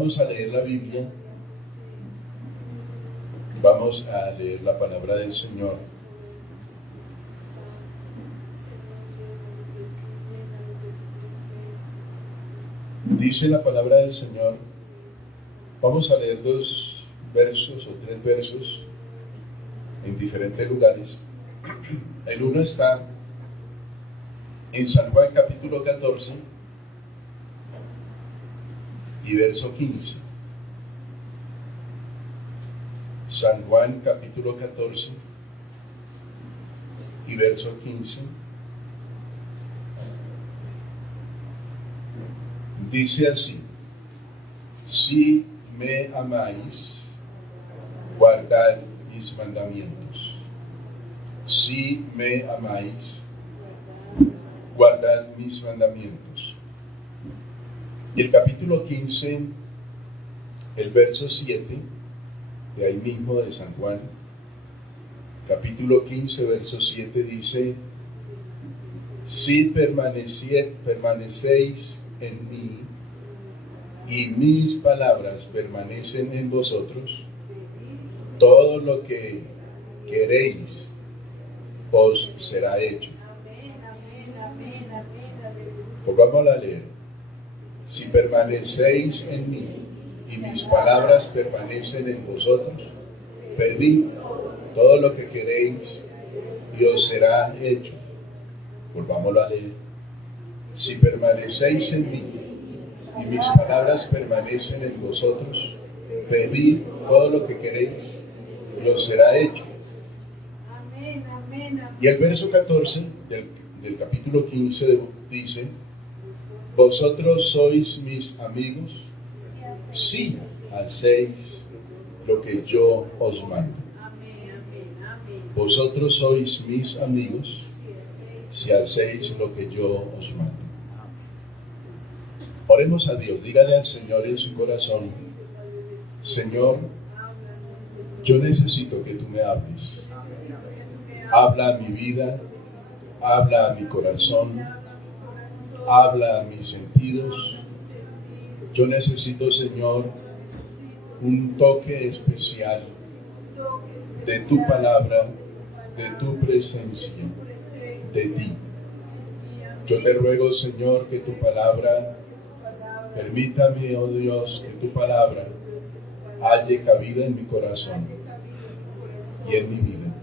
vamos a leer la Biblia, vamos a leer la palabra del Señor. Dice la palabra del Señor, vamos a leer 2 versos o 3 versos en diferentes lugares. El uno está en San Juan capítulo 14 y verso 15. San Juan capítulo 14 y verso 15. Dice así: si me amáis, guardad mis mandamientos. Si me amáis, guardad mis mandamientos. Y el capítulo 15, el verso 7, de ahí mismo de San Juan, capítulo 15, verso 7 dice: si permanecéis en mí y mis palabras permanecen en vosotros, todo lo que queréis os será hecho. Volvamos a leer. Si permanecéis en mí y mis palabras permanecen en vosotros, pedid todo lo que queréis y os será hecho. Volvámoslo a leer. Si permanecéis en mí y mis palabras permanecen en vosotros, pedid todo lo que queréis y os será hecho. Y el verso 14 del capítulo 15 dice: vosotros sois mis amigos si hacéis lo que yo os mando. Vosotros sois mis amigos si hacéis lo que yo os mando. Oremos a Dios, dígale al Señor en su corazón: Señor, yo necesito que tú me hables. Habla a mi vida, habla a mi corazón, habla a mis sentidos. Yo necesito, Señor, un toque especial de tu palabra, de tu presencia, de ti. Yo te ruego, Señor, que tu palabra, permítame, oh Dios, que tu palabra halle cabida en mi corazón y en mi vida.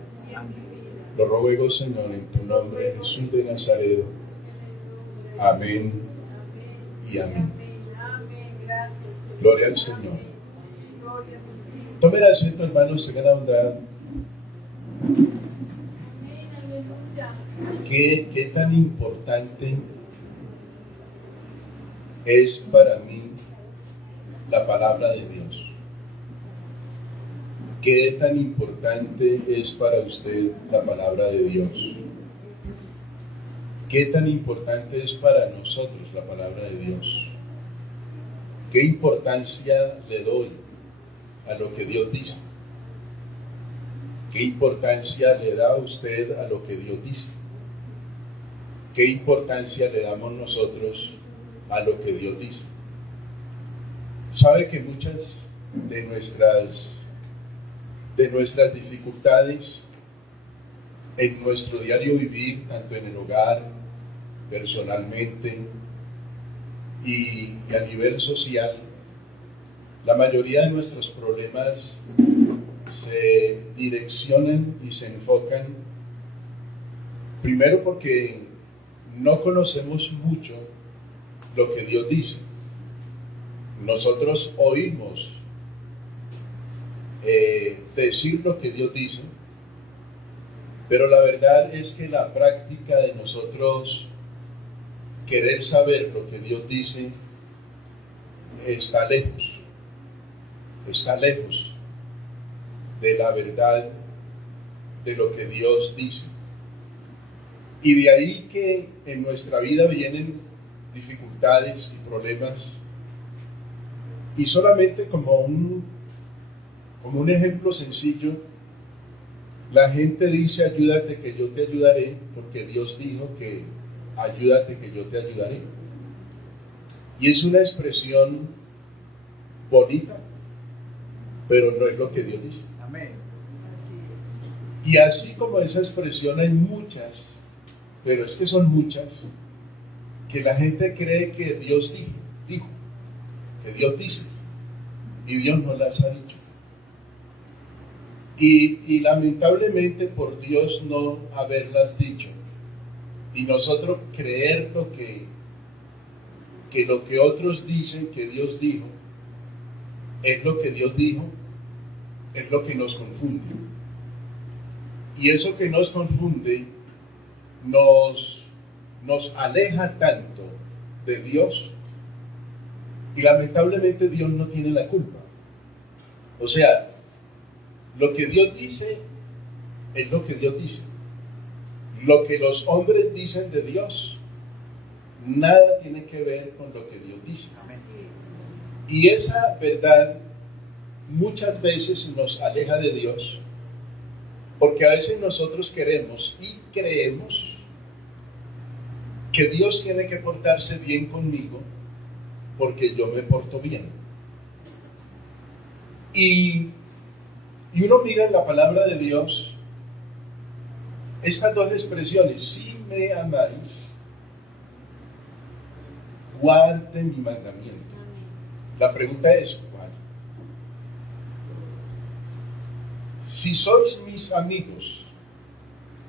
Lo ruego, Señor, en tu nombre, Jesús de Nazaret. Amén y amén. Gloria al Señor. Tomen asiento, hermanos, en la bondad. ¿Qué tan importante es para mí la palabra de Dios? ¿Qué tan importante es para usted la palabra de Dios? ¿Qué tan importante es para nosotros la palabra de Dios? ¿Qué importancia le doy a lo que Dios dice? ¿Qué importancia le da usted a lo que Dios dice? ¿Qué importancia le damos nosotros a lo que Dios dice? Sabe que muchas de nuestras dificultades en nuestro diario vivir, tanto en el hogar, personalmente y a nivel social, la mayoría de nuestros problemas se direccionan y se enfocan primero porque no conocemos mucho lo que Dios dice. Nosotros oímos decir lo que Dios dice, pero la verdad es que la práctica de nosotros querer saber lo que Dios dice está lejos de la verdad de lo que Dios dice. Y de ahí que en nuestra vida vienen dificultades y problemas, y solamente como un ejemplo sencillo, la gente dice: ayúdate que yo te ayudaré, porque Dios dijo que ayúdate que yo te ayudaré. Y es una expresión bonita, pero no es lo que Dios dice. Amén. Y así como esa expresión hay muchas, pero es que son muchas, que la gente cree que Dios dijo, que Dios dice, y Dios no las ha dicho. Y lamentablemente por Dios no haberlas dicho, y nosotros creer que lo que otros dicen que Dios dijo, es lo que Dios dijo, es lo que nos confunde. Y eso que nos confunde nos aleja tanto de Dios, y lamentablemente Dios no tiene la culpa. O sea, lo que Dios dice es lo que Dios dice. Lo que los hombres dicen de Dios, nada tiene que ver con lo que Dios dice. Amén. Y esa verdad muchas veces nos aleja de Dios, porque a veces nosotros queremos y creemos que Dios tiene que portarse bien conmigo porque yo me porto bien. Y uno mira en la palabra de Dios estas dos expresiones: si me amáis, guarden mi mandamiento. La pregunta es, ¿cuál? Si sois mis amigos,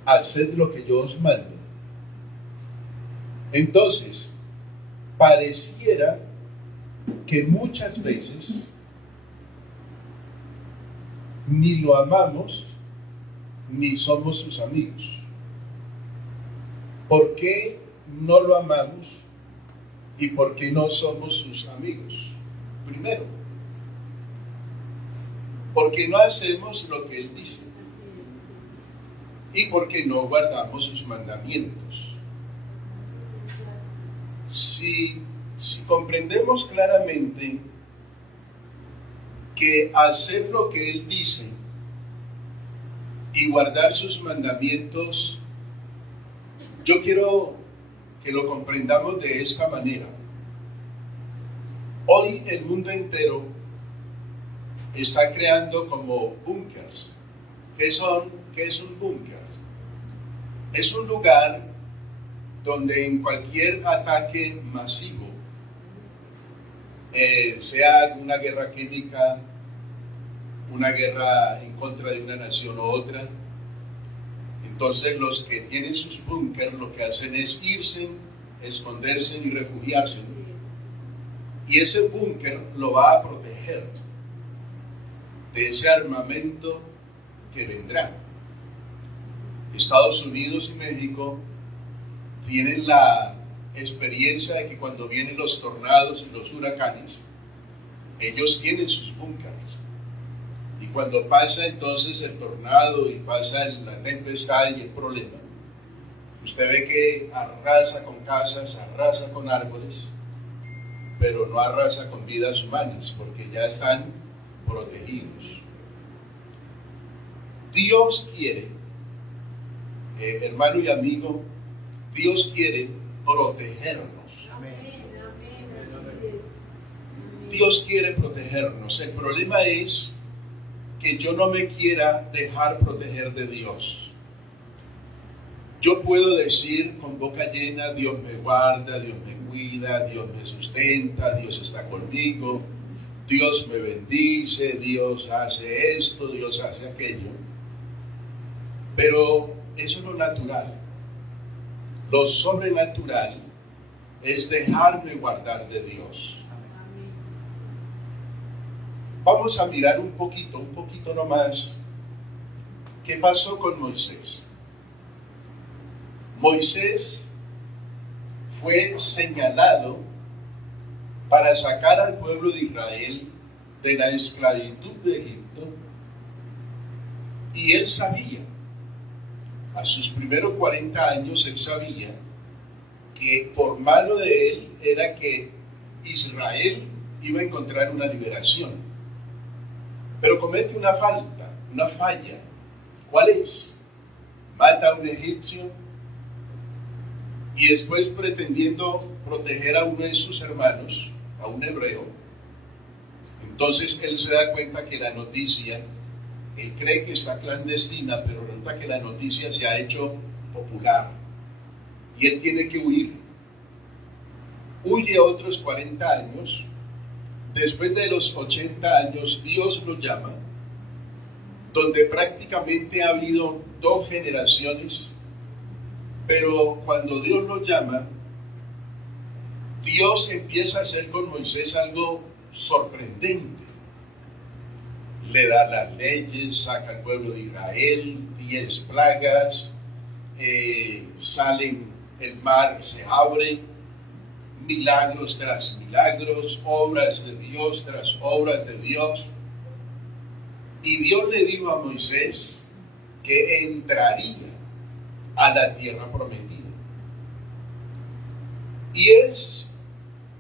haced lo que yo os mando. Entonces, pareciera que muchas veces ni lo amamos ni somos sus amigos. ¿Por qué no lo amamos y por qué no somos sus amigos? Primero, porque no hacemos lo que Él dice y porque no guardamos sus mandamientos. Si comprendemos claramente que hacer lo que Él dice y guardar sus mandamientos, yo quiero que lo comprendamos de esta manera. Hoy el mundo entero está creando como búnkers. ¿Qué es un búnker? Es un lugar donde en cualquier ataque masivo, sea una guerra química, una guerra en contra de una nación u otra, entonces los que tienen sus búnkers lo que hacen es irse, esconderse y refugiarse. Y ese búnker lo va a proteger de ese armamento que vendrá. Estados Unidos y México tienen la experiencia de que cuando vienen los tornados y los huracanes, ellos tienen sus búnkers. Y cuando pasa entonces el tornado y pasa la tempestad y el problema, usted ve que arrasa con casas, arrasa con árboles, pero no arrasa con vidas humanas, porque ya están protegidos. Dios quiere, hermano y amigo, Dios quiere protegernos. Dios quiere protegernos. El problema es que yo no me quiera dejar proteger de Dios. Yo puedo decir con boca llena: Dios me guarda, Dios me cuida, Dios me sustenta, Dios está conmigo, Dios me bendice, Dios hace esto, Dios hace aquello. Pero eso es lo natural. Lo sobrenatural es dejarme guardar de Dios. Vamos a mirar un poquito nomás, qué pasó con Moisés. Moisés fue señalado para sacar al pueblo de Israel de la esclavitud de Egipto, y él sabía, a sus primeros 40 años, él sabía que por mano de él era que Israel iba a encontrar una liberación. Pero comete una falla. ¿Cuál es? Mata a un egipcio y después, pretendiendo proteger a uno de sus hermanos, a un hebreo, Entonces él se da cuenta que la noticia, él cree que está clandestina, pero resulta que la noticia se ha hecho popular y él tiene que huir. Huye otros 40 años. Después de los 80 años, Dios lo llama, donde prácticamente ha habido 2 generaciones, pero cuando Dios lo llama, Dios empieza a hacer con Moisés algo sorprendente. Le da las leyes, saca al pueblo de Israel, 10 plagas, salen, el mar se abre, milagros tras milagros, obras de Dios tras obras de Dios. Y Dios le dijo a Moisés que entraría a la tierra prometida. Y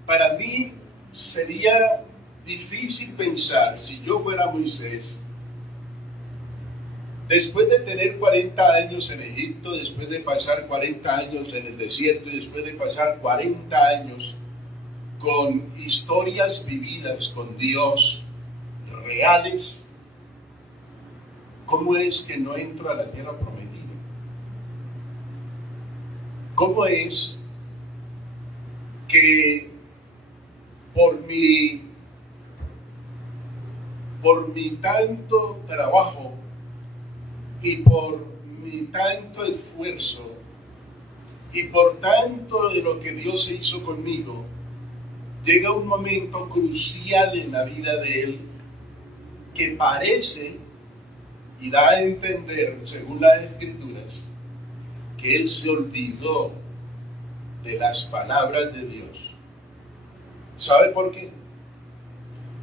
para mí sería difícil pensar, si yo fuera Moisés, después de tener 40 años en Egipto, después de pasar 40 años en el desierto, y después de pasar 40 años con historias vividas con Dios, reales, ¿cómo es que no entro a la tierra prometida? ¿Cómo es que por mi tanto trabajo y por mi tanto esfuerzo y por tanto de lo que Dios hizo conmigo, llega un momento crucial en la vida de él que parece y da a entender, según las Escrituras, que él se olvidó de las palabras de Dios? ¿Sabe por qué?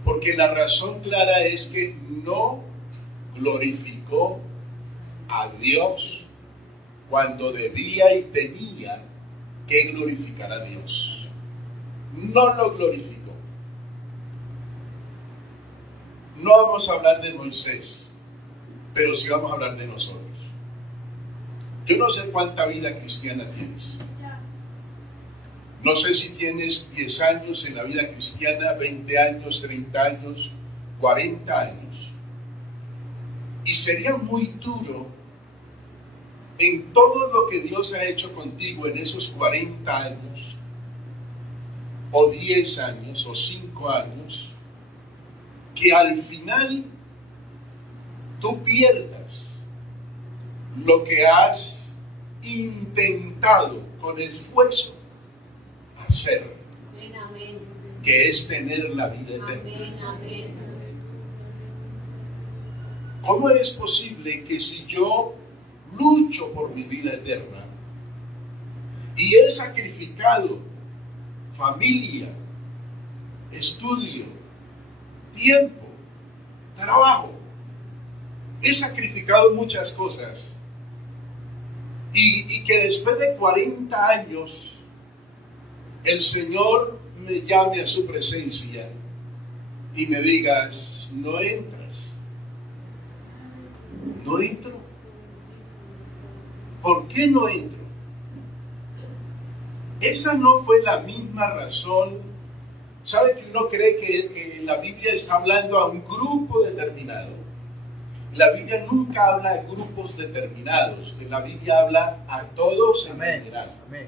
Porque la razón clara es que no glorificó a Dios cuando debía y tenía que glorificar a Dios. No lo glorificó. No vamos a hablar de Moisés, pero sí vamos a hablar de nosotros. Yo no sé cuánta vida cristiana tienes. No sé si tienes 10 años en la vida cristiana, 20 años, 30 años, 40 años. Y sería muy duro en todo lo que Dios ha hecho contigo en esos 40 años, o 10 años, o 5 años, que al final tú pierdas lo que has intentado con esfuerzo hacer, amén, que es tener la vida eterna. Amén. ¿Cómo es posible que si yo lucho por mi vida eterna y he sacrificado familia, estudio, tiempo, trabajo, he sacrificado muchas cosas y que después de 40 años el Señor me llame a su presencia y me digas, no entras? No entro. ¿Por qué no entro? Esa no fue la misma razón. ¿Sabe que uno cree que la Biblia está hablando a un grupo determinado? La Biblia nunca habla de grupos determinados. La Biblia habla a todos en general. Amén.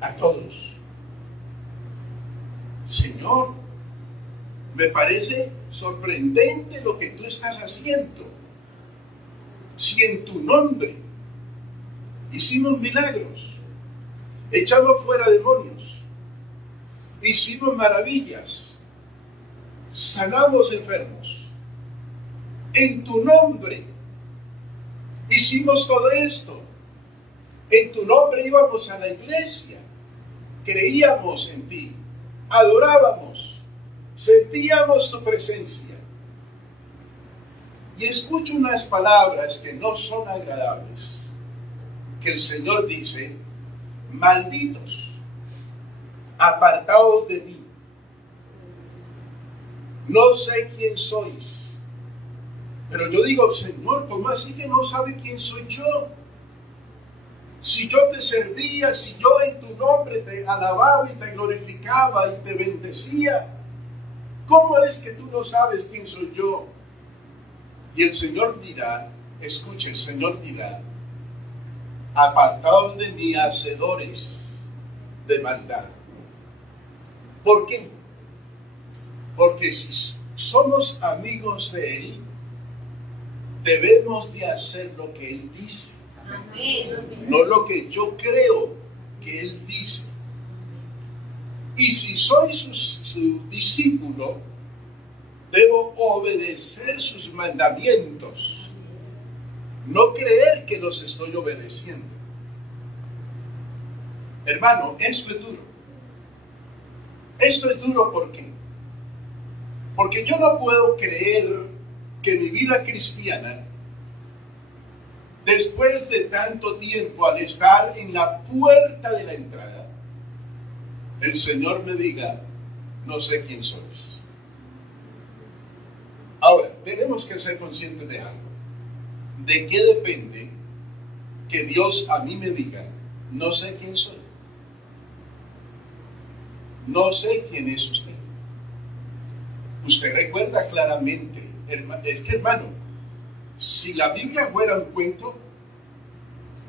A todos. Señor, me parece sorprendente lo que tú estás haciendo. Si en tu nombre hicimos milagros, echamos fuera demonios, hicimos maravillas, sanamos enfermos, en tu nombre hicimos todo esto, en tu nombre íbamos a la iglesia, creíamos en ti, adorábamos, sentíamos tu presencia. Y escucho unas palabras que no son agradables, que el Señor dice, malditos, apartados de mí, no sé quién sois. Pero yo digo, Señor, ¿cómo así que no sabe quién soy yo? Si yo te servía, si yo en tu nombre te alababa y te glorificaba y te bendecía, ¿Cómo es que tú no sabes quién soy yo? Y el Señor dirá, escuche, el Señor dirá, apartaos de mí, hacedores de maldad. ¿Por qué? Porque si somos amigos de Él, debemos de hacer lo que Él dice. No lo que yo creo que Él dice. Y si soy su discípulo, debo obedecer sus mandamientos, no creer que los estoy obedeciendo. Hermano, esto es duro. Esto es duro, ¿por qué? Porque yo no puedo creer que mi vida cristiana, después de tanto tiempo, al estar en la puerta de la entrada, el Señor me diga, no sé quién sois. Ahora, tenemos que ser conscientes de algo. ¿De qué depende que Dios a mí me diga, no sé quién soy? No sé quién es usted. Usted recuerda claramente, es que hermano, si la Biblia fuera un cuento,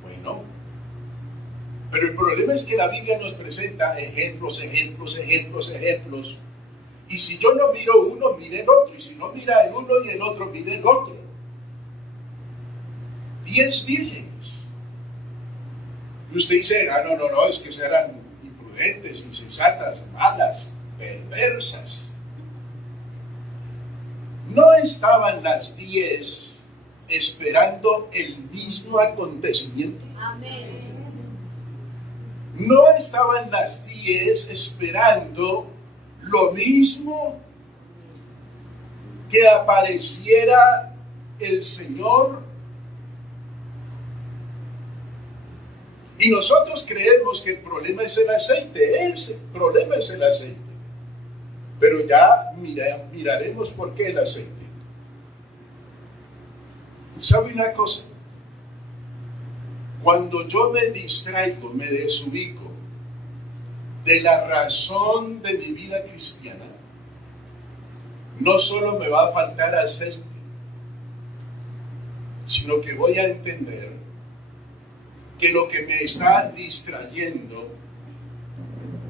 bueno, pero el problema es que la Biblia nos presenta ejemplos. Y si yo no miro uno, mire el otro. Y si no mira el uno y el otro, mire el otro. 10 vírgenes. Y usted dice, no, es que eran imprudentes, insensatas, malas, perversas. ¿No estaban las 10 esperando el mismo acontecimiento? Amén. ¿No estaban las 10 esperando lo mismo? Que apareciera el Señor. Y nosotros creemos que el problema es el aceite. El problema es el aceite. Pero ya miraremos por qué el aceite. ¿Sabe una cosa? Cuando yo me distraigo, me desubico de la razón de mi vida cristiana, no solo me va a faltar aceite, sino que voy a entender que lo que me está distrayendo,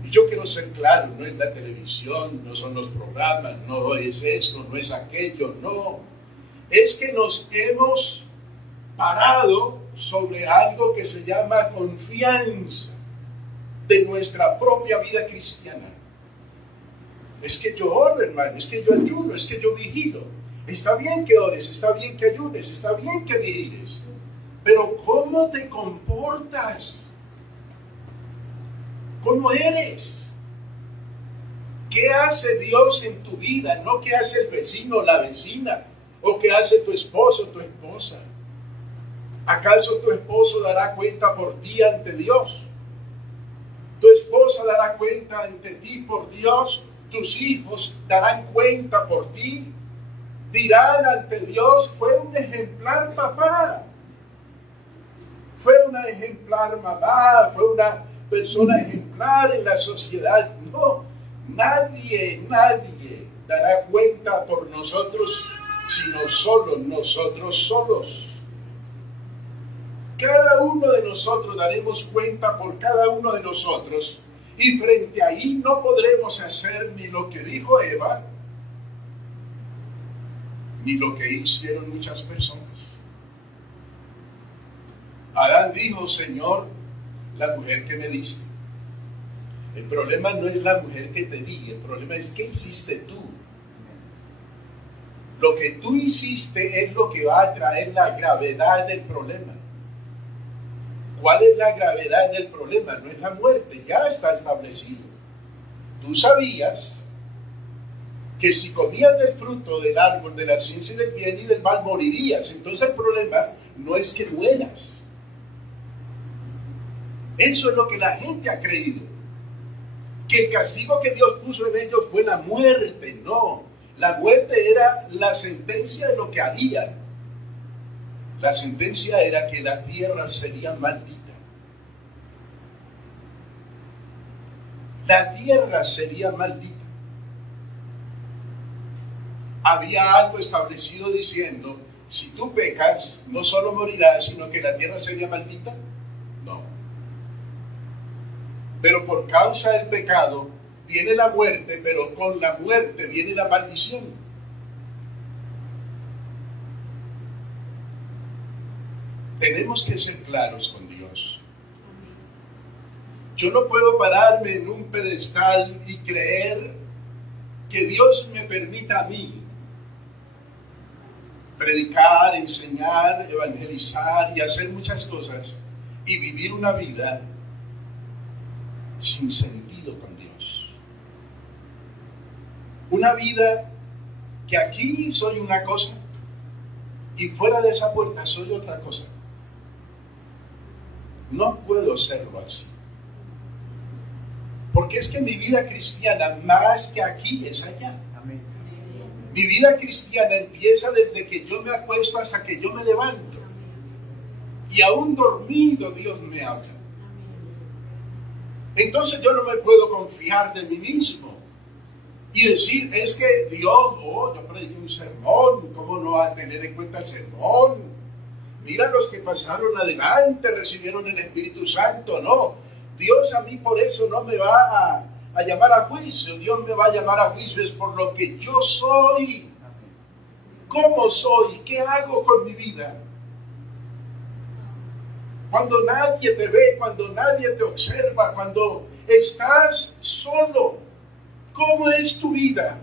y yo quiero ser claro, no es la televisión, no son los programas, no es esto, no es aquello, no, es que nos hemos parado sobre algo que se llama confianza de nuestra propia vida cristiana. Es que yo oro, hermano, es que yo ayuno, es que yo vigilo. Está bien que ores, está bien que ayunes, está bien que vigiles, pero ¿cómo te comportas? ¿Cómo eres? ¿Qué hace Dios en tu vida? No qué hace el vecino o la vecina, o qué hace tu esposo o tu esposa. ¿Acaso tu esposo dará cuenta por ti ante Dios? ¿Tu esposa dará cuenta ante ti por Dios? ¿Tus hijos darán cuenta por ti? Dirán ante Dios, fue un ejemplar papá, fue una ejemplar mamá, fue una persona ejemplar en la sociedad. No, nadie dará cuenta por nosotros, sino solo nosotros solos. Cada uno de nosotros daremos cuenta por cada uno de nosotros, y frente a ahí no podremos hacer ni lo que dijo Eva, ni lo que hicieron muchas personas. Adán dijo, Señor, la mujer que me diste. El problema no es la mujer que te di, el problema es qué hiciste tú. Lo que tú hiciste es lo que va a traer la gravedad del problema. ¿Cuál es la gravedad del problema? No es la muerte, ya está establecido. Tú sabías que si comías del fruto del árbol de la ciencia del bien y del mal, morirías. Entonces el problema no es que mueras. Eso es lo que la gente ha creído. Que el castigo que Dios puso en ellos fue la muerte. No, la muerte era la sentencia de lo que harían. La sentencia era que la tierra sería maldita. La tierra sería maldita. había algo establecido diciendo, si tú pecas, no solo morirás, sino que la tierra sería maldita. No. Pero por causa del pecado viene la muerte, pero con la muerte viene la maldición. Tenemos que ser claros con Dios. Yo no puedo pararme en un pedestal y creer que Dios me permita a mí predicar, enseñar, evangelizar y hacer muchas cosas y vivir una vida sin sentido con Dios. Una vida que aquí soy una cosa y fuera de esa puerta soy otra cosa. No puedo serlo así. Porque es que mi vida cristiana, más que aquí, es allá. Amén. Mi vida cristiana empieza desde que yo me acuesto hasta que yo me levanto. Y aún dormido Dios me habla. Entonces yo no me puedo confiar de mí mismo y decir, es que Dios, yo prediqué un sermón, ¿cómo no va a tener en cuenta el sermón? Mira los que pasaron adelante, recibieron el Espíritu Santo. No, Dios a mí por eso no me va a llamar a juicio. Dios me va a llamar a juicio es por lo que yo soy. ¿Cómo soy? ¿Qué hago con mi vida? Cuando nadie te ve, cuando nadie te observa, cuando estás solo, ¿cómo es tu vida?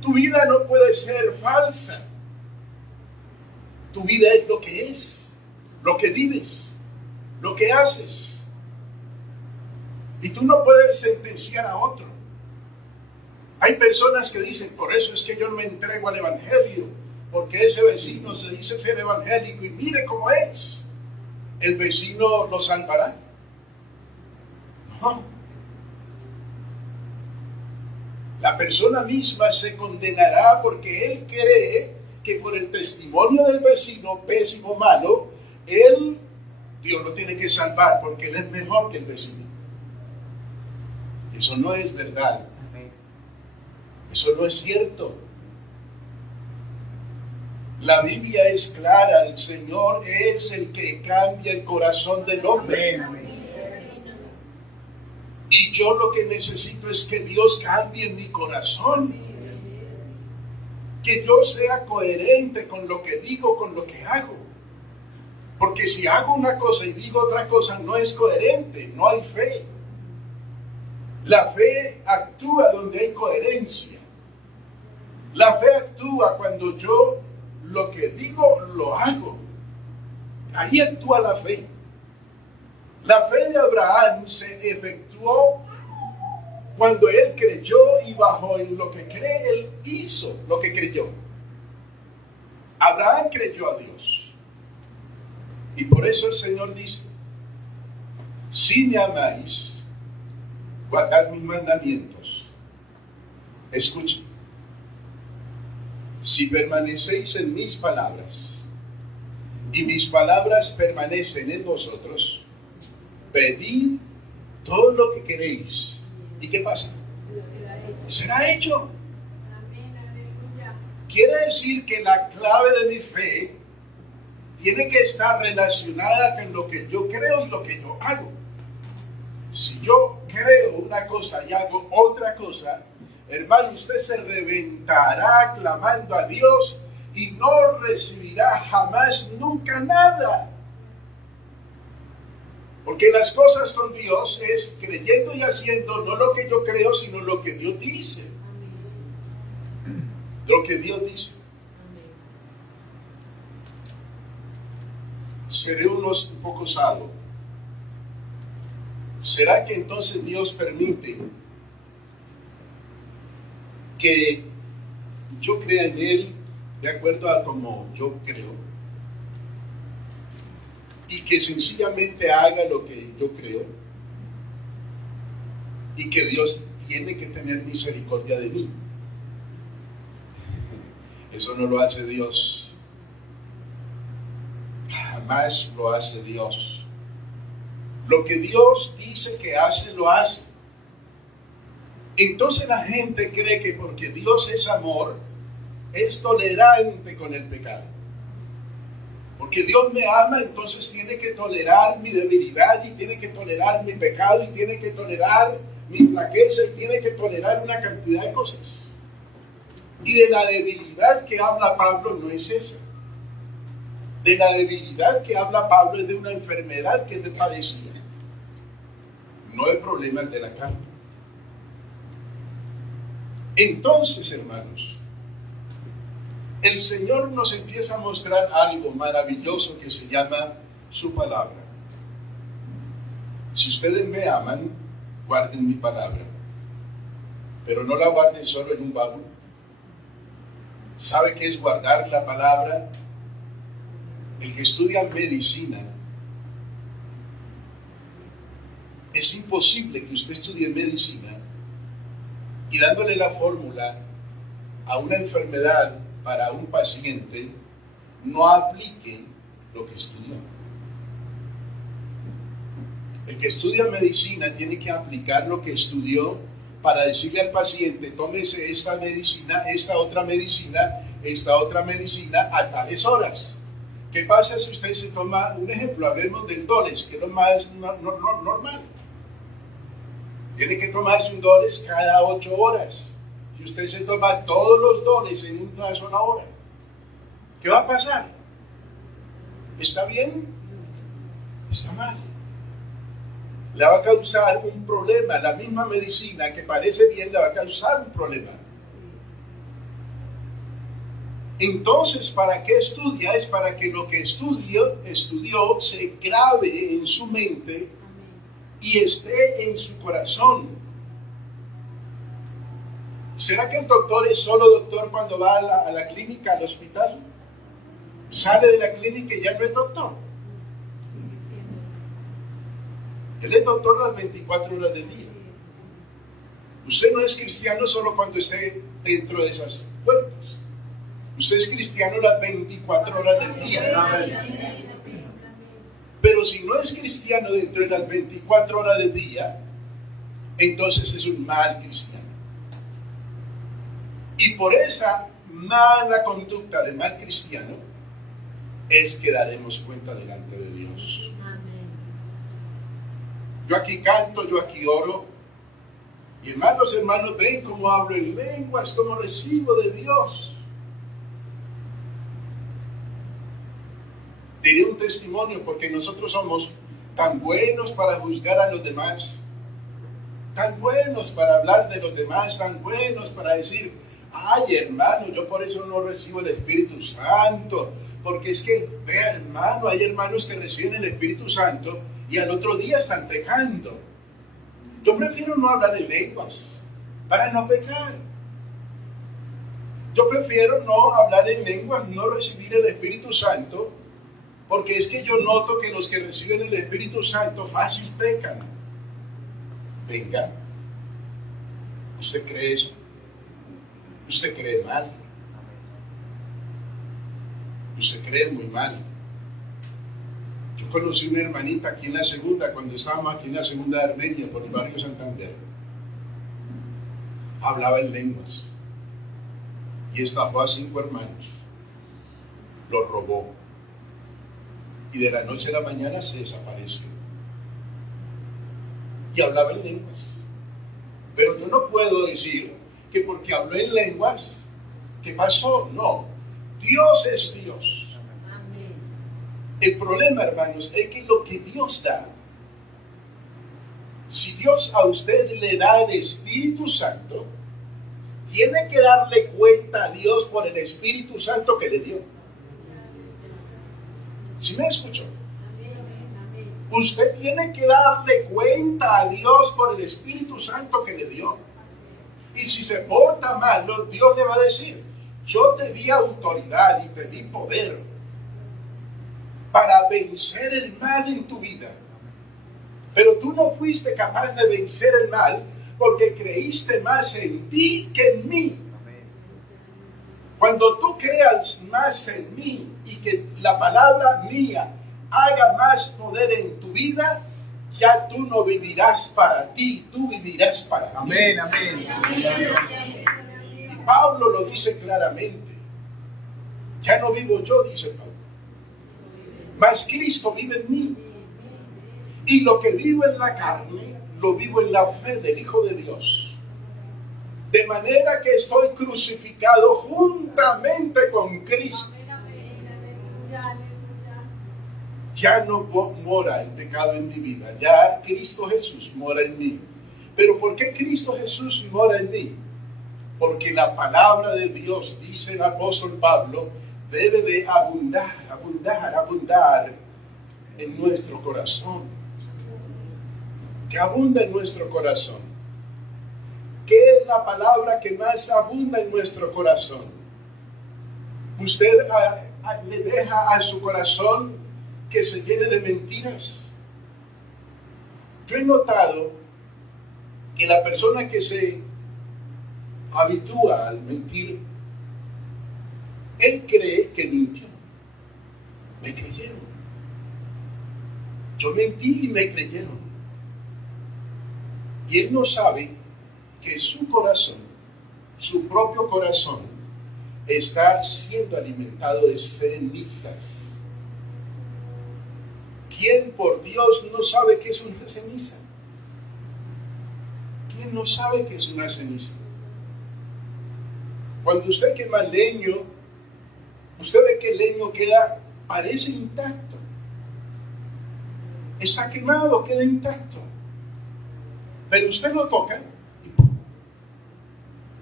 Tu vida no puede ser falsa. Tu vida es lo que es, lo que vives, lo que haces. Y tú no puedes sentenciar a otro. Hay personas que dicen, por eso es que yo me entrego al evangelio, porque ese vecino se dice ser evangélico y mire cómo es. ¿El vecino lo salvará? No. La persona misma se condenará porque él cree que por el testimonio del vecino, pésimo, malo, Dios lo tiene que salvar porque él es mejor que el vecino. Eso no es verdad. Eso no es cierto. La Biblia es clara, el Señor es el que cambia el corazón del hombre. Y yo lo que necesito es que Dios cambie mi corazón. Que yo sea coherente con lo que digo, con lo que hago. Porque si hago una cosa y digo otra cosa, no es coherente, no hay fe. La fe actúa donde hay coherencia. La fe actúa cuando yo lo que digo lo hago. Ahí actúa la fe. La fe de Abraham se efectuó cuando él creyó y bajo en lo que cree, él hizo lo que creyó. Abraham creyó a Dios. Y por eso el Señor dice, si me amáis, guardad mis mandamientos. Escuchen. Si permanecéis en mis palabras y mis palabras permanecen en vosotros, pedid todo lo que queréis. ¿Y qué pasa? Será hecho. Quiere decir que la clave de mi fe tiene que estar relacionada con lo que yo creo y lo que yo hago. Si yo creo una cosa y hago otra cosa, hermano, usted se reventará clamando a Dios y no recibirá jamás, nunca nada. Porque las cosas con Dios es creyendo y haciendo no lo que yo creo, sino lo que Dios dice. Lo que Dios dice. Seré un poco salvo. ¿Será que entonces Dios permite que yo crea en Él de acuerdo a como yo creo? Y que sencillamente haga lo que yo creo, y que Dios tiene que tener misericordia de mí. Eso no lo hace Dios. Jamás lo hace Dios. Lo que Dios dice que hace, lo hace. Entonces la gente cree que porque Dios es amor, es tolerante con el pecado. Porque Dios me ama, entonces tiene que tolerar mi debilidad y tiene que tolerar mi pecado y tiene que tolerar mi flaqueza y tiene que tolerar una cantidad de cosas. Y de la debilidad que habla Pablo no es esa. De la debilidad que habla Pablo es de una enfermedad que te padecía. No el problema de la carne. Entonces, hermanos, el Señor nos empieza a mostrar algo maravilloso que se llama su palabra. Si ustedes me aman, guarden mi palabra. Pero no la guarden solo en un baúl. ¿Sabe qué es guardar la palabra? El que estudia medicina, es imposible que usted estudie medicina y dándole la fórmula a una enfermedad para un paciente, no aplique lo que estudió. El que estudia medicina tiene que aplicar lo que estudió para decirle al paciente, tómese esta medicina, esta otra medicina a tales horas. ¿Qué pasa si usted se toma, un ejemplo, hablemos del Dolex, que es lo más normal? Tiene que tomarse un Dolex cada 8 horas. Y usted se toma todos los Dolex en una sola hora. ¿Qué va a pasar? ¿Está bien? Está mal. Le va a causar un problema. La misma medicina que parece bien le va a causar un problema. Entonces, ¿para qué estudia? Es para que lo que estudió se grabe en su mente y esté en su corazón. ¿Será que el doctor es solo doctor cuando va a la clínica, al hospital? Sale de la clínica y ya no es doctor. Él es doctor las 24 horas del día. Usted no es cristiano solo cuando esté dentro de esas puertas. Usted es cristiano las 24 horas del día. Pero si no es cristiano dentro de las 24 horas del día, entonces es un mal cristiano. Y por esa mala conducta de mal cristiano es que daremos cuenta delante de Dios. Yo aquí canto, yo aquí oro. Y hermanos, ven cómo hablo en lenguas, cómo recibo de Dios. Diré un testimonio porque nosotros somos tan buenos para juzgar a los demás, tan buenos para hablar de los demás, tan buenos para decir, ay hermano, yo por eso no recibo el Espíritu Santo, porque es que, vea hermano, hay hermanos que reciben el Espíritu Santo y al otro día están pecando. Yo prefiero no hablar en lenguas para no pecar. Yo prefiero no hablar en lenguas, no recibir el Espíritu Santo, porque es que yo noto que los que reciben el Espíritu Santo fácil pecan. Venga, ¿usted cree eso? ¿Usted cree mal? Usted cree muy mal. Yo conocí una hermanita aquí en la segunda, cuando estábamos aquí en la segunda de Armenia, por el barrio Santander. Hablaba en lenguas. Y estafó a 5 hermanos. Los robó. Y de la noche a la mañana se desapareció. Y hablaba en lenguas. Pero yo no puedo decir que porque habló en lenguas, ¿qué pasó? No. Dios es Dios. Amén. El problema, hermanos, es que lo que Dios da, si Dios a usted le da el Espíritu Santo, tiene que darle cuenta a Dios por el Espíritu Santo que le dio. ¿Sí me escuchó? Usted tiene que darle cuenta a Dios por el Espíritu Santo que le dio. Y si se porta mal, Dios le va a decir, yo te di autoridad y te di poder para vencer el mal en tu vida. Pero tú no fuiste capaz de vencer el mal porque creíste más en ti que en mí. Cuando tú creas más en mí y que la palabra mía haga más poder en tu vida, Ya tú no vivirás para ti, tú vivirás para mí. Amén, amén. Y Pablo lo dice claramente. Ya no vivo yo, dice Pablo, mas Cristo vive en mí. Y lo que vivo en la carne, lo vivo en la fe del Hijo de Dios. De manera que estoy crucificado juntamente con Cristo. Ya no mora el pecado en mi vida, ya Cristo Jesús mora en mí. Pero ¿por qué Cristo Jesús mora en mí? Porque la palabra de Dios, dice el apóstol Pablo, debe de abundar en nuestro corazón. Que abunda en nuestro corazón. ¿Qué es la palabra que más abunda en nuestro corazón? Usted le deja a su corazón que se llene de mentiras. Yo he notado que la persona que se habitúa al mentir, él cree que mintió. Me creyeron. Yo mentí y me creyeron. Y él no sabe que su corazón, su propio corazón, está siendo alimentado de cenizas. ¿Quién por Dios no sabe qué es una ceniza? ¿Quién no sabe qué es una ceniza? Cuando usted quema leño, usted ve que el leño parece intacto. Está quemado, queda intacto. Pero usted lo toca y ¡pum!,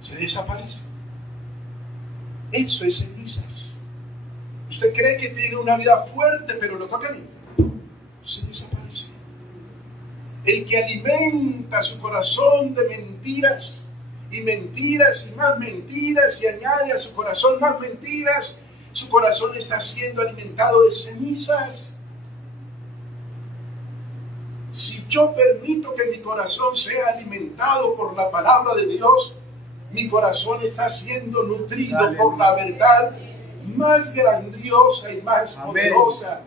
se desaparece. Eso es cenizas. Usted cree que tiene una vida fuerte, pero lo toca y ¡pum!, se desaparece. El que alimenta su corazón de mentiras y mentiras y más mentiras y añade a su corazón más mentiras, su corazón está siendo alimentado de cenizas. Si yo permito que mi corazón sea alimentado por la palabra de Dios, mi corazón está siendo nutrido por la verdad más grandiosa y más poderosa,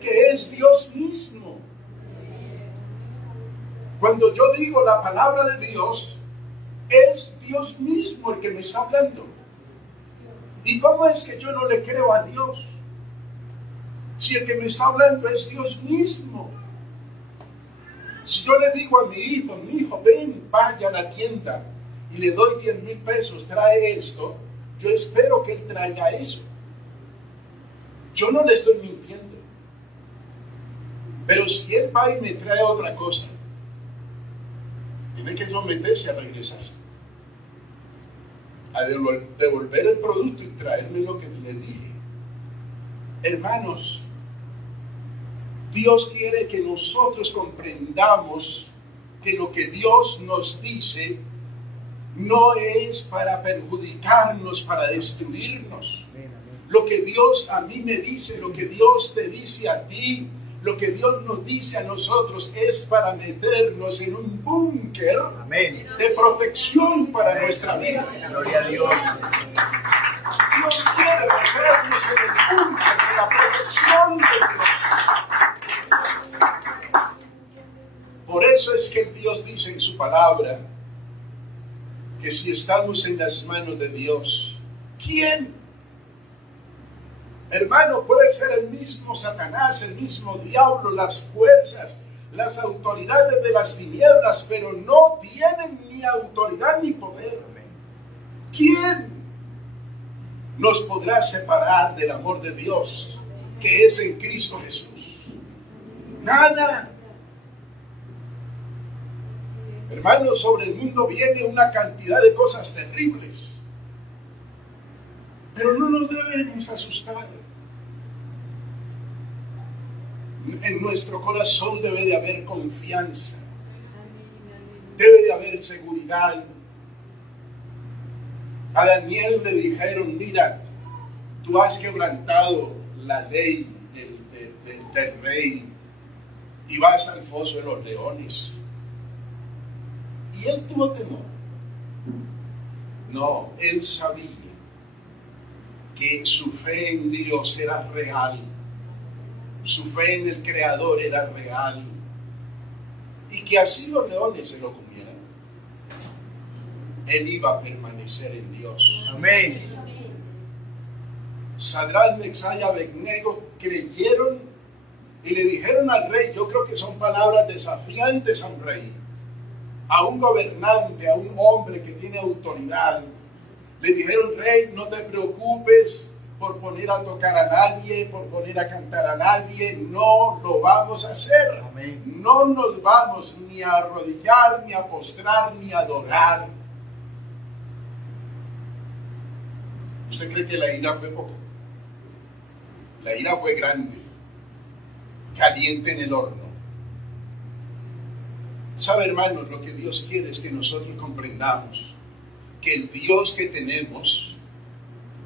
que es Dios mismo. Cuando yo digo la palabra de Dios, es Dios mismo el que me está hablando. ¿Y cómo es que yo no le creo a Dios? Si el que me está hablando es Dios mismo. Si yo le digo a mi hijo, ven, vaya a la tienda y le doy 10,000 pesos, trae esto, yo espero que él traiga eso. Yo no le estoy mintiendo. Pero si él va y me trae otra cosa, tiene que someterse a regresarse, a devolver el producto y traerme lo que le dije. Hermanos, Dios quiere que nosotros comprendamos que lo que Dios nos dice no es para perjudicarnos, para destruirnos. Lo que Dios a mí me dice, lo que Dios te dice a ti, lo que Dios nos dice a nosotros es para meternos en un búnker de protección para nuestra vida. Gloria a Dios. Dios quiere meternos en el búnker de la protección de Dios. Por eso es que Dios dice en su palabra que si estamos en las manos de Dios, ¿quién? Hermano, puede ser el mismo Satanás, el mismo diablo, las fuerzas, las autoridades de las tinieblas, pero no tienen ni autoridad ni poder. ¿Quién nos podrá separar del amor de Dios que es en Cristo Jesús? Nada. Hermanos, sobre el mundo viene una cantidad de cosas terribles, pero no nos debemos asustar. En nuestro corazón debe de haber confianza, debe de haber seguridad. A Daniel le dijeron, mira, tú has quebrantado la ley del rey y vas al foso de los leones. Y él tuvo temor. No, él sabía que su fe en Dios era real, su fe en el Creador era real. y que así los leones se lo comieran, él iba a permanecer en Dios. Amén. Sadrach, Mesach y Abednego creyeron y le dijeron al rey, yo creo que son palabras desafiantes a un rey, a un gobernante, a un hombre que tiene autoridad. Le dijeron, rey, no te preocupes por poner a tocar a nadie, por poner a cantar a nadie, no lo vamos a hacer. Amén. No nos vamos ni a arrodillar, ni a postrar, ni a adorar. ¿Usted cree que la ira fue poca? La ira fue grande, caliente en el horno. ¿Sabe, hermanos? Lo que Dios quiere es que nosotros comprendamos que el Dios que tenemos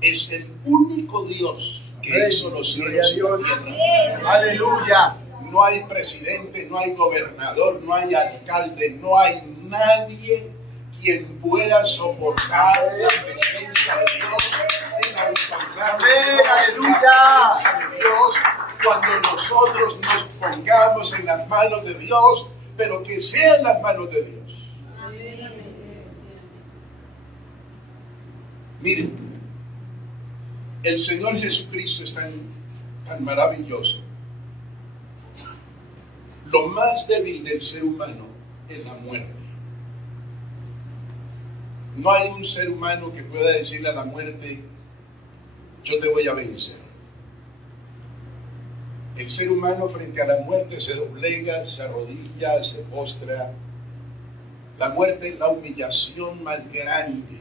es el único Dios que Amén. hizo los cielos y la tierra. Aleluya. No hay presidente, no hay gobernador, no hay alcalde, no hay nadie quien pueda soportar la presencia de Dios, la autoridad de Dios, cuando nosotros nos pongamos en las manos de Dios, pero que sea en las manos de Dios. Miren, el Señor Jesucristo es tan maravilloso. Lo más débil del ser humano es la muerte. No hay un ser humano que pueda decirle a la muerte, yo te voy a vencer. El ser humano frente a la muerte se doblega, se arrodilla, se postra. La muerte es la humillación más grande.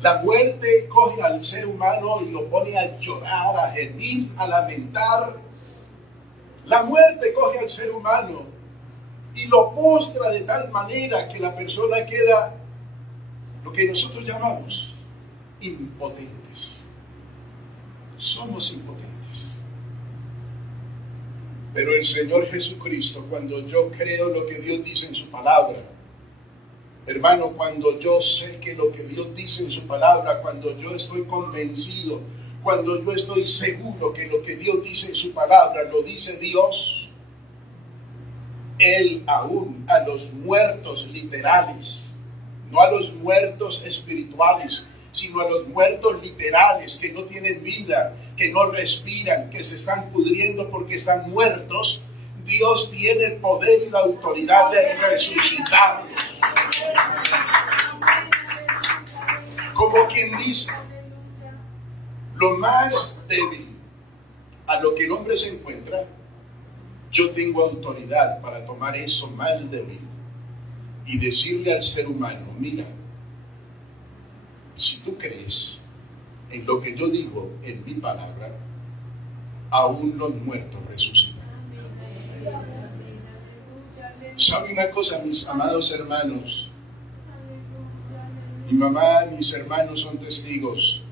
La muerte coge al ser humano y lo pone a llorar, a gemir, a lamentar. La muerte coge al ser humano y lo postra de tal manera que la persona queda lo que nosotros llamamos impotentes. Somos impotentes. Pero el Señor Jesucristo, cuando yo creo lo que Dios dice en su palabra, hermano, cuando yo sé que lo que Dios dice en su palabra, cuando yo estoy convencido, cuando yo estoy seguro que lo que Dios dice en su palabra lo dice Dios, Él aún a los muertos literales, no a los muertos espirituales, sino a los muertos literales que no tienen vida, que no respiran, que se están pudriendo porque están muertos, Dios tiene el poder y la autoridad de resucitarlos. Como quien dice, lo más débil a lo que el hombre se encuentra, yo tengo autoridad para tomar eso más débil y decirle al ser humano, mira, si tú crees en lo que yo digo en mi palabra, aún los muertos resucitan. ¿Sabe una cosa, mis amados hermanos? Mi mamá, mis hermanos son testigos.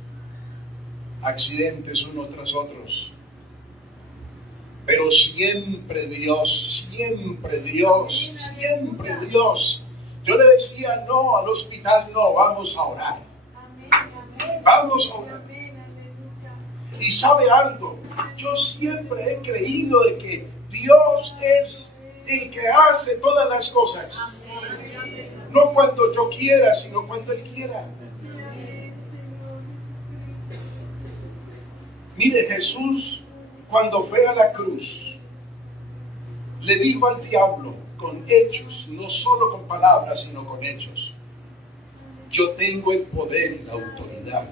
Accidentes unos tras otros. Pero siempre Dios, siempre Dios, siempre Dios. Yo le decía, no, al hospital no, vamos a orar. Vamos a orar. Y sabe algo, yo siempre he creído de que Dios es el que hace todas las cosas. No cuando yo quiera, sino cuando Él quiera. Mire, Jesús, cuando fue a la cruz, le dijo al diablo con hechos, no solo con palabras, sino con hechos: yo tengo el poder y la autoridad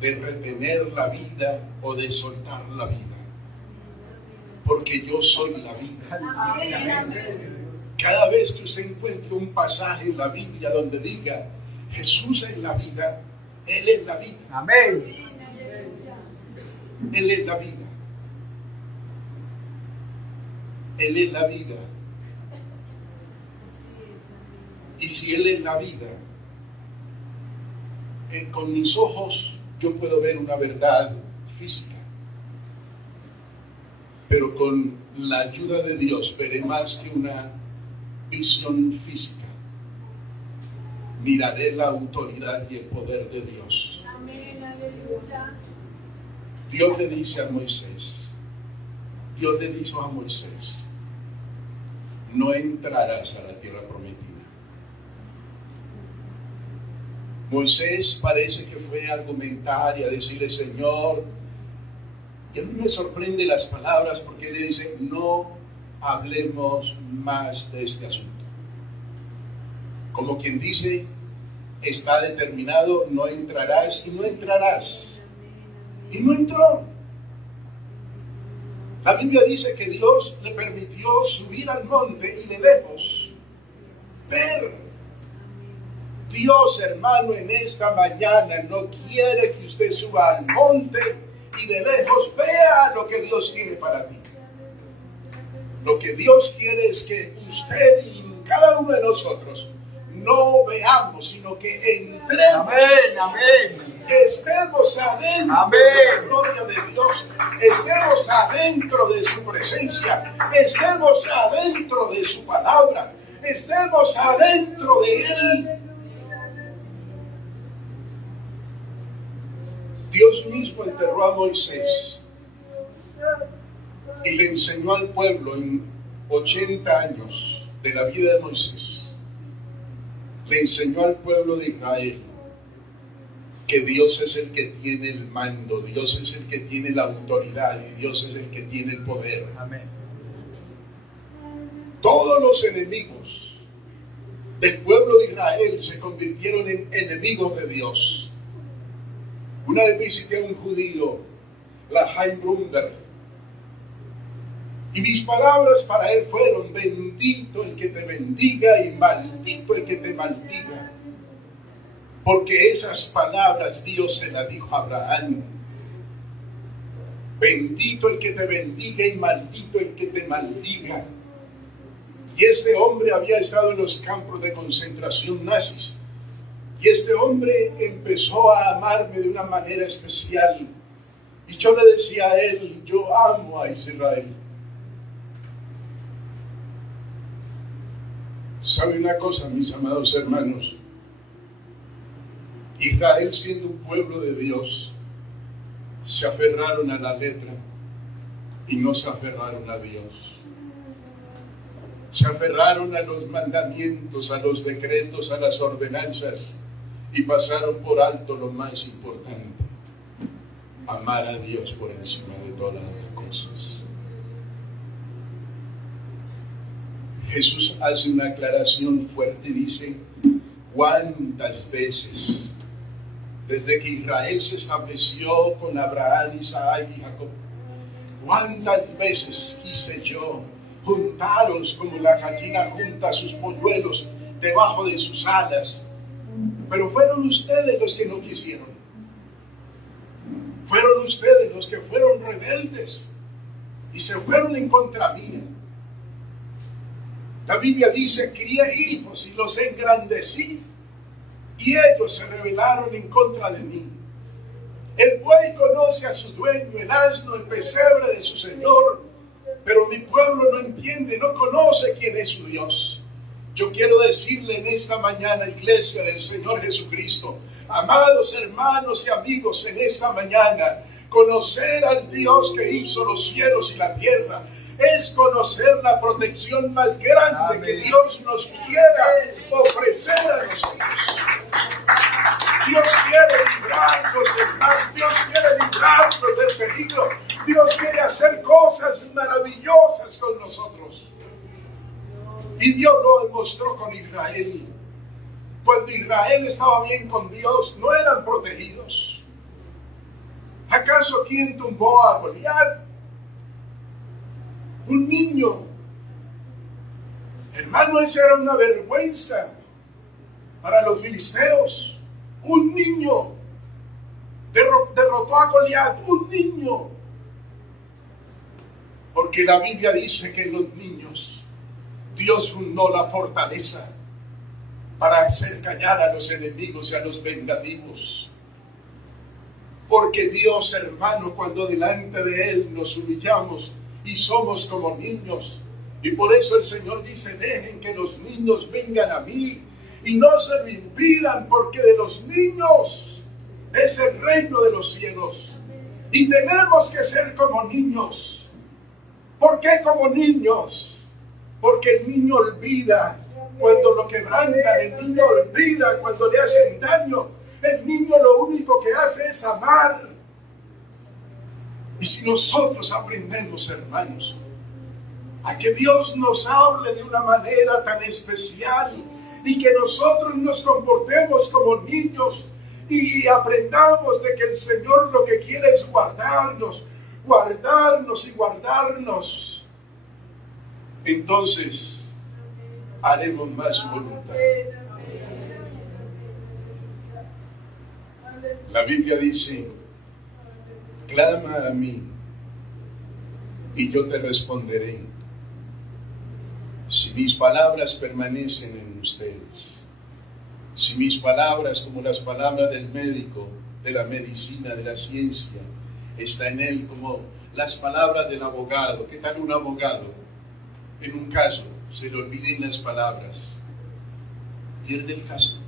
de retener la vida o de soltar la vida, porque yo soy la vida. Cada vez que usted encuentre un pasaje en la Biblia donde diga Jesús es la vida, Él es la vida. Amén. Él es la vida. Él es la vida. Y si Él es la vida, con mis ojos yo puedo ver una verdad física, pero con la ayuda de Dios veré más que una visión física. Miraré la autoridad y el poder de Dios. Dios le dice a Moisés: Dios le dijo a Moisés: no entrarás a la tierra prometida. Moisés parece que fue a argumentar y a decirle: Señor, y a mí me sorprende las palabras, porque él le dice: no hablemos más de este asunto. Como quien dice: está determinado, no entrarás, y no entrarás. Y no entró. La Biblia dice que Dios le permitió subir al monte y de lejos ver. Dios, hermano, en esta mañana no quiere que usted suba al monte y de lejos vea lo que Dios tiene para ti. Lo que Dios quiere es que usted y cada uno de nosotros no veamos, sino que entremos. Amén, amén. Que estemos adentro, amén, de la gloria de Dios, estemos adentro de su presencia, estemos adentro de su palabra, estemos adentro de Él. Dios mismo enterró a Moisés y le enseñó al pueblo en 80 años de la vida de Moisés. Le enseñó al pueblo de Israel que Dios es el que tiene el mando, Dios es el que tiene la autoridad y Dios es el que tiene el poder. Amén. Todos los enemigos del pueblo de Israel se convirtieron en enemigos de Dios. Una vez visité a un judío, Lahaim Brumberg, y mis palabras para él fueron: bendito el que te bendiga y maldito el que te maldiga. Porque esas palabras Dios se las dijo a Abraham. Bendito el que te bendiga y maldito el que te maldiga. Y este hombre había estado en los campos de concentración nazis. Y este hombre empezó a amarme de una manera especial. Y yo le decía a él: yo amo a Israel. ¿Sabe una cosa, mis amados hermanos? Israel, siendo un pueblo de Dios, se aferraron a la letra y no se aferraron a Dios. Se aferraron a los mandamientos, a los decretos, a las ordenanzas y pasaron por alto lo más importante: amar a Dios por encima de todas las cosas. Jesús hace una aclaración fuerte y dice: ¿cuántas veces desde que Israel se estableció con Abraham, Isaac y Jacob, cuántas veces quise yo juntaros como la gallina junta sus polluelos debajo de sus alas? Pero fueron ustedes los que no quisieron. Fueron ustedes los que fueron rebeldes y se fueron en contra mía. La Biblia dice: crié hijos y los engrandecí, y ellos se rebelaron en contra de mí. El buey conoce a su dueño, el asno el pesebre de su señor, pero mi pueblo no entiende, no conoce quién es su Dios. Yo quiero decirle en esta mañana, iglesia del Señor Jesucristo, amados hermanos y amigos, en esta mañana, conocer al Dios que hizo los cielos y la tierra es conocer la protección más grande. Amén. Que Dios nos quiera ofrecer a nosotros. Dios quiere librarnos del mal, Dios quiere librarnos del peligro, Dios quiere hacer cosas maravillosas con nosotros. Y Dios lo demostró con Israel. Cuando Israel estaba bien con Dios, no eran protegidos. ¿Acaso quién tumbó a Goliat? Un niño. Hermano, esa era una vergüenza para los filisteos. Un niño derrotó a Goliat, un niño. Porque la Biblia dice que en los niños Dios fundó la fortaleza para hacer callar a los enemigos y a los vengativos. Porque Dios, hermano, cuando delante de Él nos humillamos y somos como niños, y por eso el Señor dice: dejen que los niños vengan a mí y no se lo impidan, porque de los niños es el reino de los cielos. Y tenemos que ser como niños. ¿Por qué como niños? Porque el niño olvida cuando lo quebrantan, el niño olvida cuando le hacen daño. El niño lo único que hace es amar. Y si nosotros aprendemos, hermanos, a que Dios nos hable de una manera tan especial y que nosotros nos comportemos como niños y aprendamos de que el Señor lo que quiere es guardarnos y guardarnos, entonces haremos más su voluntad. La Biblia dice: clama a mí y yo te responderé, si mis palabras permanecen en ustedes. Si mis palabras, como las palabras del médico, de la medicina, de la ciencia, está en él, como las palabras del abogado. ¿Qué tal un abogado? En un caso, se le olviden las palabras, pierde el caso,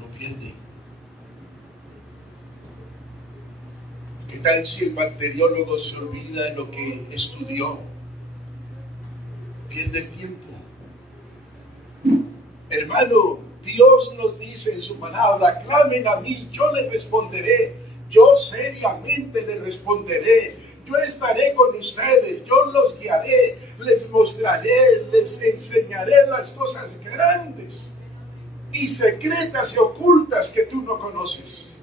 lo pierde. ¿Qué tal si el bacteriólogo se olvida de lo que estudió? Pierde el tiempo. Hermano, Dios nos dice en su palabra: clamen a mí, yo les responderé, yo seriamente les responderé, yo estaré con ustedes, yo los guiaré, les mostraré, les enseñaré las cosas grandes y secretas y ocultas que tú no conoces.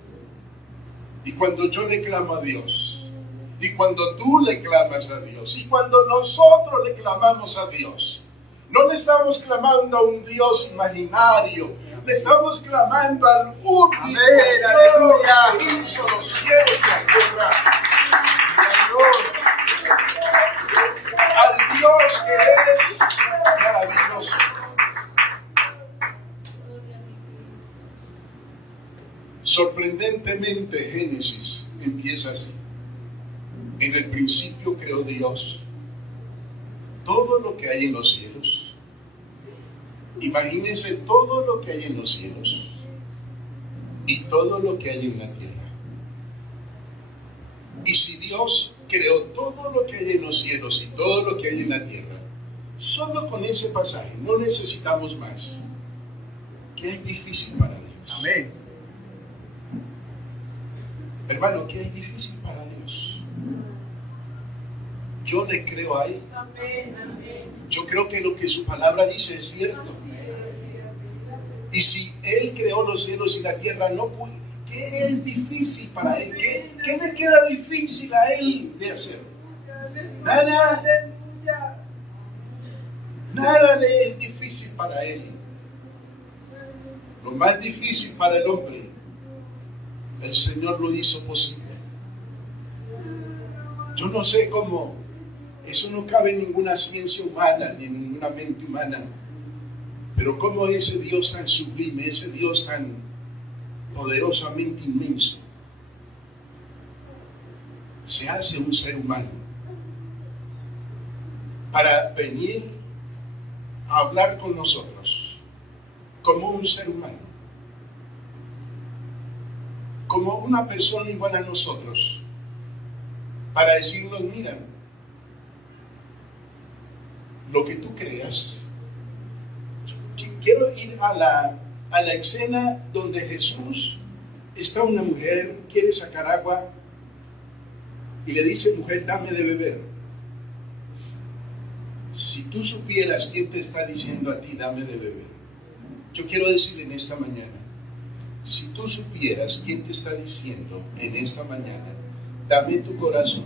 Y cuando yo le clamo a Dios, y cuando tú le clamas a Dios, y cuando nosotros le clamamos a Dios, no le estamos clamando a un Dios imaginario, le estamos clamando al único Dios que hizo los cielos y la tierra. Al Dios que es maravilloso. Sorprendentemente, Génesis empieza así: en el principio creó Dios todo lo que hay en los cielos. Imagínense todo lo que hay en los cielos y todo lo que hay en la tierra. Y si Dios creó todo lo que hay en los cielos y todo lo que hay en la tierra, solo con ese pasaje no necesitamos más. ¿Qué es difícil para Dios? Amén. Hermano, ¿qué es difícil para Dios? Yo le creo a Él. Amén, amén. Yo creo que lo que su palabra dice es cierto. Y si Él creó los cielos y la tierra, no puede. ¿Qué es difícil para Él? ¿Qué le queda difícil a Él de hacer? Nada. Nada le es difícil para Él. Lo más difícil para el hombre, el Señor lo hizo posible. Yo no sé cómo, eso no cabe en ninguna ciencia humana, ni en ninguna mente humana, pero cómo ese Dios tan sublime, ese Dios tan poderosamente inmenso, se hace un ser humano para venir a hablar con nosotros como un ser humano, como una persona igual a nosotros, para decirnos: mira, lo que tú creas. Quiero ir a la escena donde Jesús, está una mujer, quiere sacar agua y le dice: mujer, dame de beber. Si tú supieras quién te está diciendo a ti, dame de beber. Yo quiero decir en esta mañana, si tú supieras quién te está diciendo en esta mañana, dame tu corazón,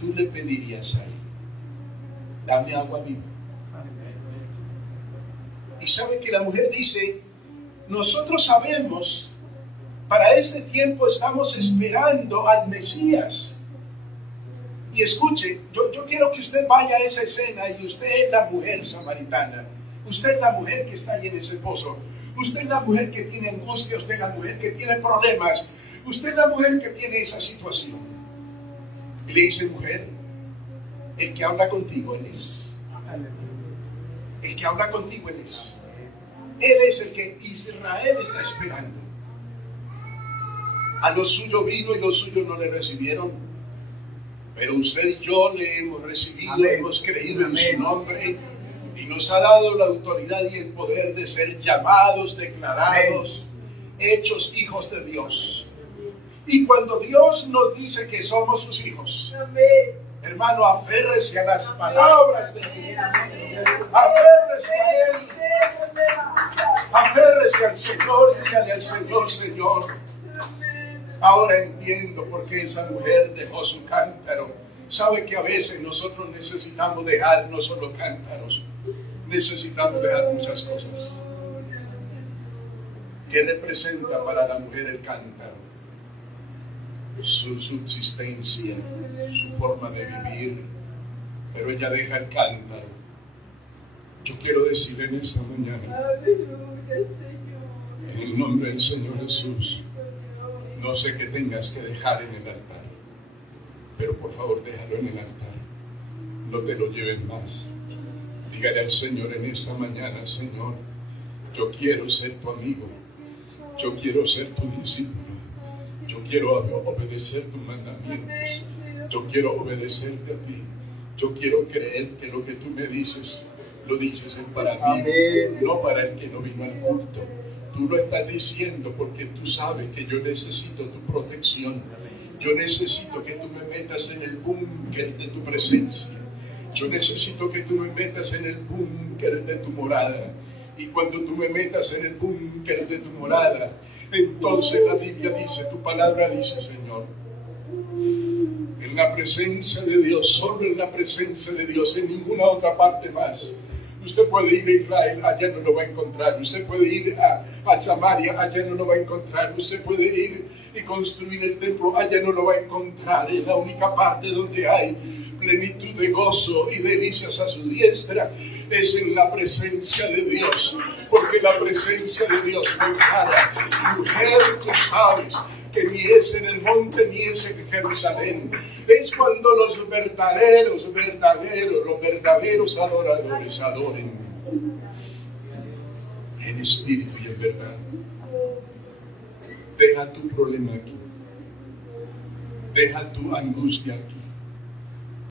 tú le pedirías a Él: dame agua viva. Y sabe que la mujer dice: nosotros sabemos, para ese tiempo estamos esperando al Mesías. Y escuche, yo quiero que usted vaya a esa escena y usted es la mujer samaritana. Usted es la mujer que está ahí en ese pozo. Usted es la mujer que tiene angustia. Usted es la mujer que tiene problemas. Usted es la mujer que tiene esa situación. Y le dice: mujer, el que habla contigo, Él es. El que habla contigo, Él es. Él es el que Israel está esperando. A los suyos vino y los suyos no le recibieron. Pero usted y yo le hemos recibido, Amén. hemos creído en su nombre y nos ha dado la autoridad y el poder de ser llamados, declarados, hechos hijos de Dios. Y cuando Dios nos dice que somos sus hijos, hermano, aférrese a las palabras de Dios. Aférrese a Él. Aférrese al Señor. Dígale al Señor, Señor. Ahora entiendo por qué esa mujer dejó su cántaro. Sabe que a veces nosotros necesitamos dejar no solo cántaros, necesitamos dejar muchas cosas. ¿Qué representa para la mujer el cántaro? Su subsistencia, su forma de vivir, pero ella deja el cántaro. Yo quiero decir en esta mañana, en el nombre del Señor Jesús, no sé qué tengas que dejar en el altar, pero por favor déjalo en el altar, no te lo lleven más. Dígale al Señor en esta mañana: Señor, yo quiero ser tu amigo, yo quiero ser tu discípulo, yo quiero obedecer tus mandamientos, yo quiero obedecerte a ti, yo quiero creer que lo que tú me dices, lo dices es para mí, Amén. no para el que no vino al culto. Tú lo estás diciendo porque tú sabes que yo necesito tu protección. Yo necesito que tú me metas en el búnker de tu presencia. Yo necesito que tú me metas en el búnker de tu morada. Y cuando tú me metas en el búnker de tu morada, entonces la Biblia dice, tu palabra dice, Señor, en la presencia de Dios, solo en la presencia de Dios, en ninguna otra parte más. Usted puede ir a Israel, allá no lo va a encontrar. Usted puede ir a Samaria, allá no lo va a encontrar. Usted puede ir y construir el templo, allá no lo va a encontrar. Es la única parte donde hay plenitud de gozo y delicias a su diestra, es en la presencia de Dios, porque la presencia de Dios no para. Mujer, tú sabes que ni es en el monte ni es en Jerusalén. Es cuando los verdaderos adoradores adoren en espíritu y en verdad. Deja tu problema aquí. Deja tu angustia aquí.